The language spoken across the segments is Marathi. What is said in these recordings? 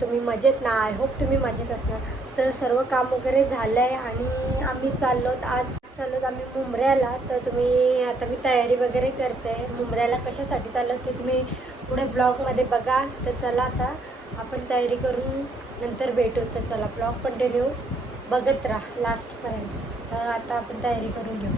तुम्ही मजेत ना. आय होप तुम्ही मजेत असणार. तर सर्व काम वगैरे झालं आहे आणि आम्ही चाललोत आम्ही मुंब्र्याला. तर आता मी तयारी वगैरे करते. मुंब्र्याला कशासाठी चाललो ते तुम्ही पुढे ब्लॉगमध्ये बघा. तर चला आता आपण तयारी करून नंतर भेटू. तर चला ब्लॉग कंटिन्यू बघत राहा लास्टपर्यंत. तर आता आपण तयारी करून घेऊ.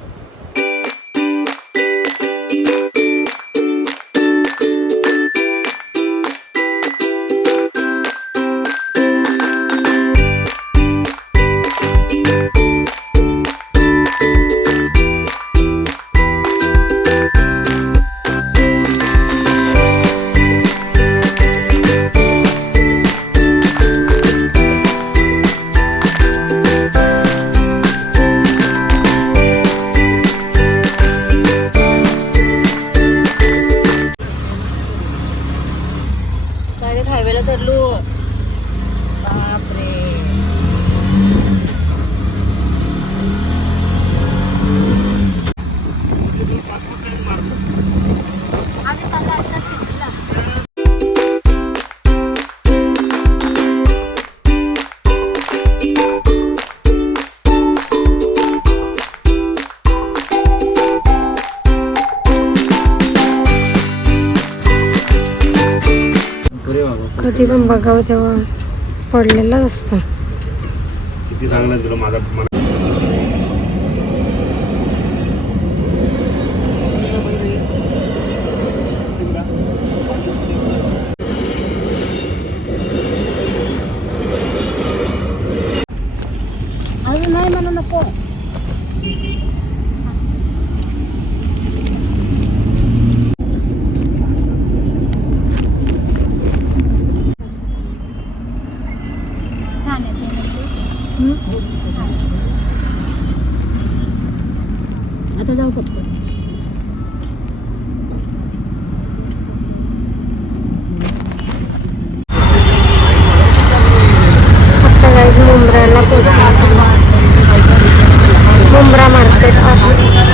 हायवेला चढलो. बापरे. कधी पण बघावं तेव्हा पडलेलाच असतं. किती सांगणार तुला माझा अजून नाही म्हणू नको. आता जाऊ शकतो. आता गाईज मुंब्र्याला पोहोचलो. मुंब्रा मार्केट आहे.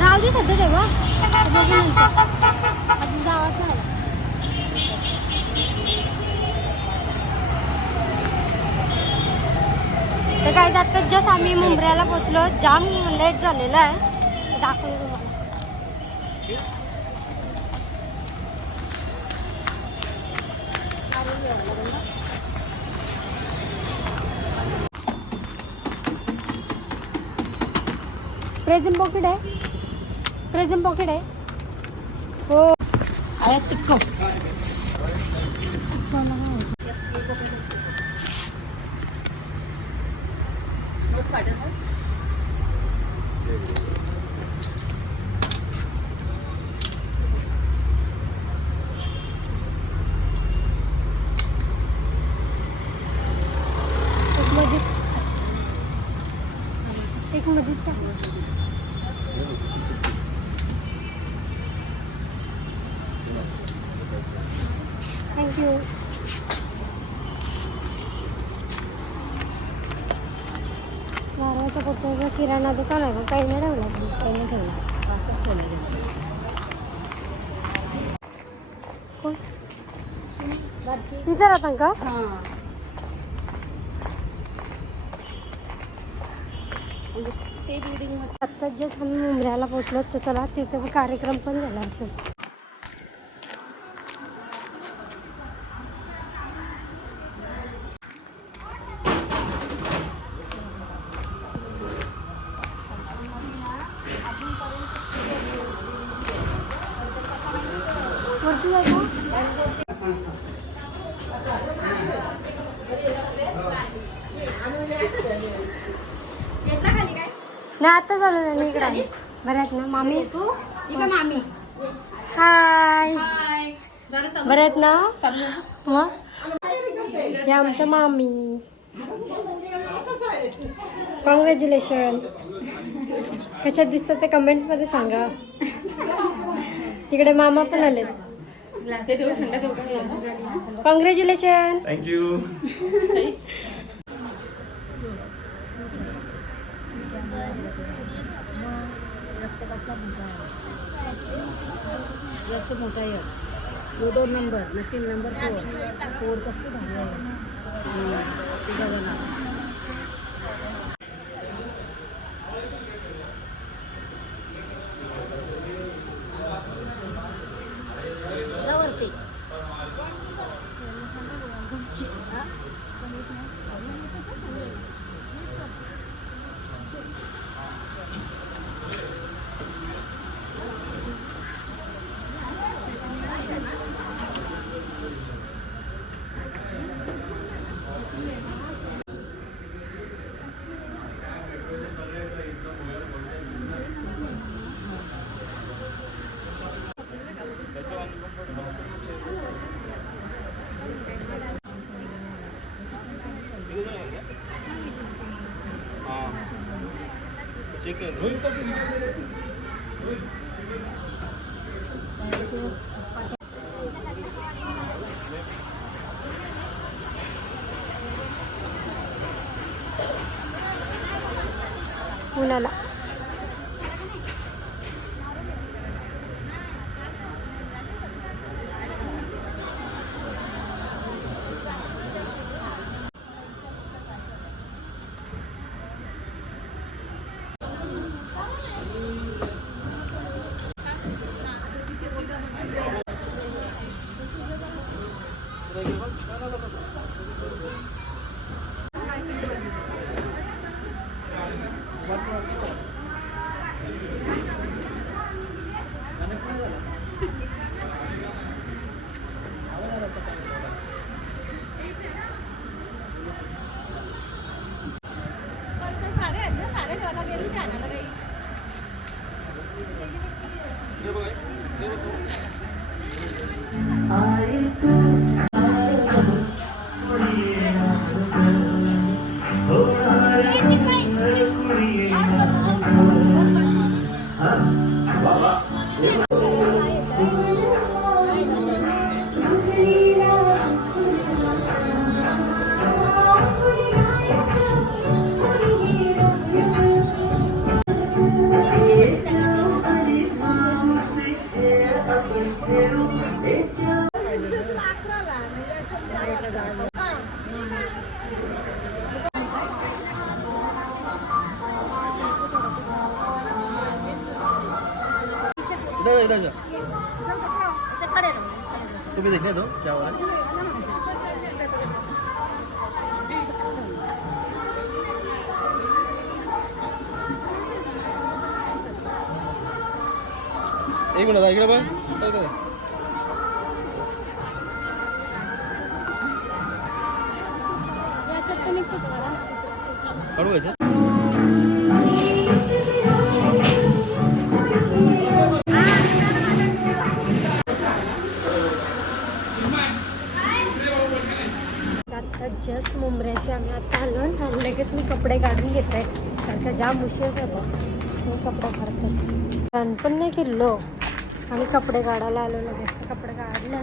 राहू दे सध्या ठेवा. अजून गावाचं आहे. तर काय आता जस्ट आम्ही मुंब्र्याला पोचलो. जाम लेट झालेला आहे. दाखवतो तुम्हाला. प्रेझेंट पॉकेट आहे. प्रेझेंट पॉकेट आहे. हो आया चिक्को. एक मध्ये थँक्यू. नारळाच्या पोत्याचं किराणा दुकान आहे का? काही नाही ठेवलं. काही नाही ठेवलं. असंच ठेवलं. कोण तिथं राहता का? आत्ताच जस्ट आम्ही मुंब्र्याला पोहोचलो, तर चला तिथं कार्यक्रम पण झाला असेल. वरती जायचं? नाही आता चालू झालं इकडे आली. बरं आहेत ना मामी? मामी हाय, बरं आहेत ना? मग हे आमच्या मामी. कॉंग्रॅच्युलेशन. कशात दिसतात ते कमेंट्समध्ये सांगा. तिकडे मामा पण आले. कॉंग्रॅच्युलेशन. थँक्यू. याचं मोठा एक 2 नंबर न 3 नंबर 4 कसं झालं. पुण्याला तुम्हें देखने दो क्या हो रहा है. एक मिनट इकडे पण काढू व्हायचं. जस्ट मुंब्र्याशी आम्ही आता आलो आणि लगेच मी कपडे काढून घेत आहे, कारण का जाम उशीर झाला. मी कपडे काढते, रन पण नाही केलो आणि कपडे काढायला आलो. लगेच ते कपडे काढले,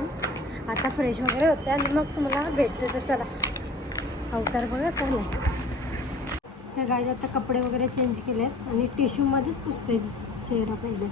आता फ्रेश वगैरे होते आणि मग तुम्हाला भेटते. तर चला, अवतार बघा चालला आहे. त्या गायचे आता कपडे वगैरे चेंज केले आणि टिश्यूमध्येच पुसते चेहरा पहिले.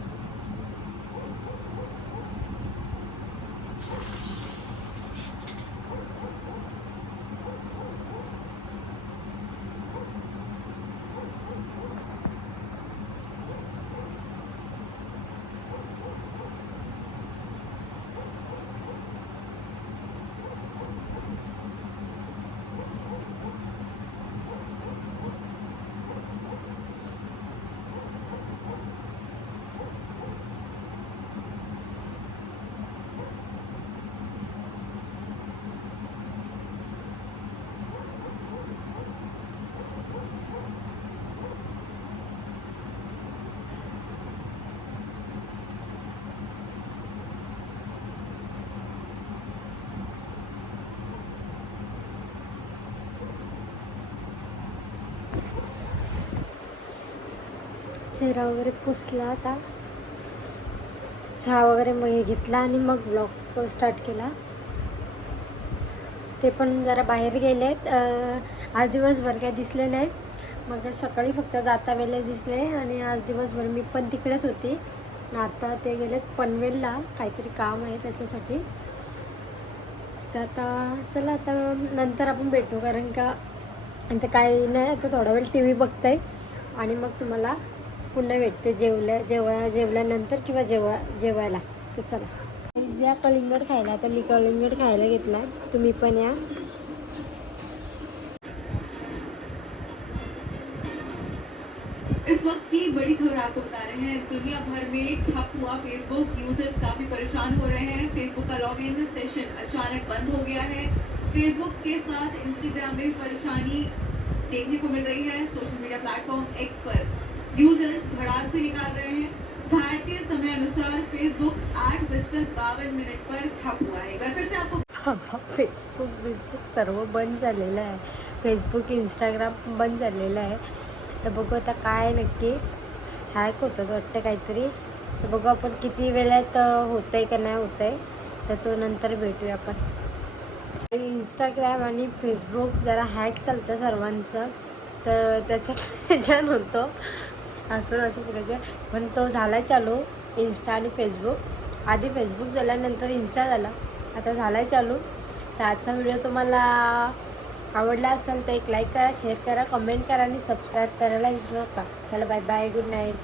चेहरा वगैरे पुसला, आता चहा वगैरे मग घेतला आणि मग ब्लॉग स्टार्ट केला. ते पण जरा बाहेर गेलेत. आज दिवसभर काय दिसले नाही, मग सकाळी फक्त जाता वेळेला दिसले आणि आज दिवसभर मी पण तिकडेच होती. आता ते गेलेत पनवेलला, काहीतरी काम आहे त्याच्यासाठी. तर आता चला, आता नंतर आपण भेटू, कारण का आता काही नाही, आता थोडा वेळ टी व्ही बघते आणि मग तुम्हाला पुन्हा भेटते जेवल्यानंतर किंवा जेवायला. तर चला, या कलिंगड खायला. आता मी कलिंगड खायला घेतला, तुम्ही पण या. इस वक्त की बड़ी खबर आपको बता रहे हैं। दुनिया भर में ठप हुआ फेसबुक, यूजर्स काफी परेशान हो रहे हैं। फेसबुक का लॉगिन सेशन अचानक बंद हो गया है। फेसबुक के साथ इंस्टाग्राम में परेशानी देखने को मिल रही है। सोशल मीडिया प्लेटफॉर्म एक्स पर यूजर्स भड़ास भी निकाल रहे हैं। भारतीय समय अनुसार फेसबुक 8:52 पर ठप हुआ है। एक बार फिर से आपको फेसबुक सर्व बंद झालेलं आहे. फेसबुक इंस्टाग्राम बंद झालेलं आहे. तर बघू आता काय नक्की हॅक होतं वाटतं काहीतरी. तर बघू आपण किती वेळात होतं आहे का नाही होतं आहे, तर तो नंतर भेटूया आपण. इंस्टाग्राम आणि फेसबुक जरा हॅक चालतं सर्वांचं, तर त्याच्यात होतो असं पुढे. पण तो झाला चालू, इंस्टा आणि फेसबुक. आधी फेसबुक झाल्यानंतर इंस्टा झाला, आता झाला आहे चालू. तर आजचा व्हिडिओ तुम्हाला आवडला असेल तर एक लाईक करा, शेअर करा, कमेंट करा आणि सबस्क्राईब करायला विसरू नका. चला, बाय बाय, गुड नाईट.